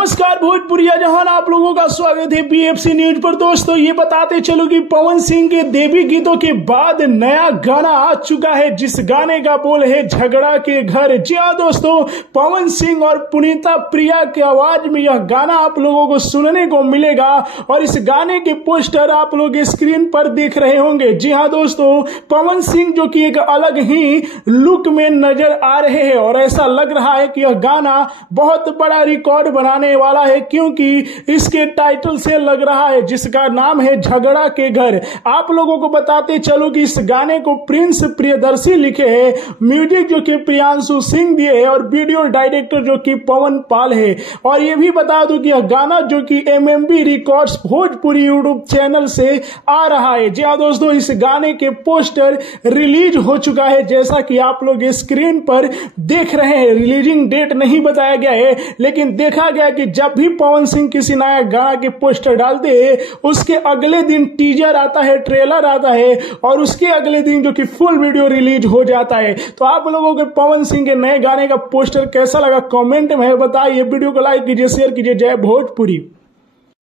नमस्कार भोजपुरिया जहां आप लोगों का स्वागत है बीएफसी न्यूज पर। दोस्तों ये बताते चलो कि पवन सिंह के देवी गीतों के बाद नया गाना आ चुका है, जिस गाने का बोल है झगड़ा के घर। जी हाँ दोस्तों, पवन सिंह और पुनीता प्रिया की आवाज में यह गाना आप लोगों को सुनने को मिलेगा और इस गाने के पोस्टर आप लोग स्क्रीन पर देख रहे होंगे। जी हाँ दोस्तों, पवन सिंह जो कि एक अलग ही लुक में नजर आ रहे हैं और ऐसा लग रहा है कि यह गाना बहुत बड़ा रिकॉर्ड बनाने वाला है, क्योंकि इसके टाइटल से लग रहा है जिसका नाम है झगड़ा के घर। आप लोगों को बताते चलो कि इस गाने को प्रिंस प्रियदर्शी लिखे हैं, म्यूजिक जो कि प्रियांशु सिंह दिए है और वीडियो डायरेक्टर जो कि पवन पाल है। और ये भी बता दूं कि यह गाना जो कि MMB records Bhojpuri YouTube channel से आ रहा है। जी हाँ दोस्तों, इस गाने के पोस्टर रिलीज हो चुका है, जैसा कि आप लोग स्क्रीन पर देख रहे हैं। रिलीजिंग डेट नहीं बताया गया है, लेकिन देखा गया कि जब भी पवन सिंह किसी नया गाना के पोस्टर डालते हैं उसके अगले दिन टीजर आता है, ट्रेलर आता है और उसके अगले दिन जो कि फुल वीडियो रिलीज हो जाता है। तो आप लोगों को पवन सिंह के नए गाने का पोस्टर कैसा लगा कमेंट में बताइए। वीडियो को लाइक कीजिए, शेयर कीजिए। जय भोजपुरी।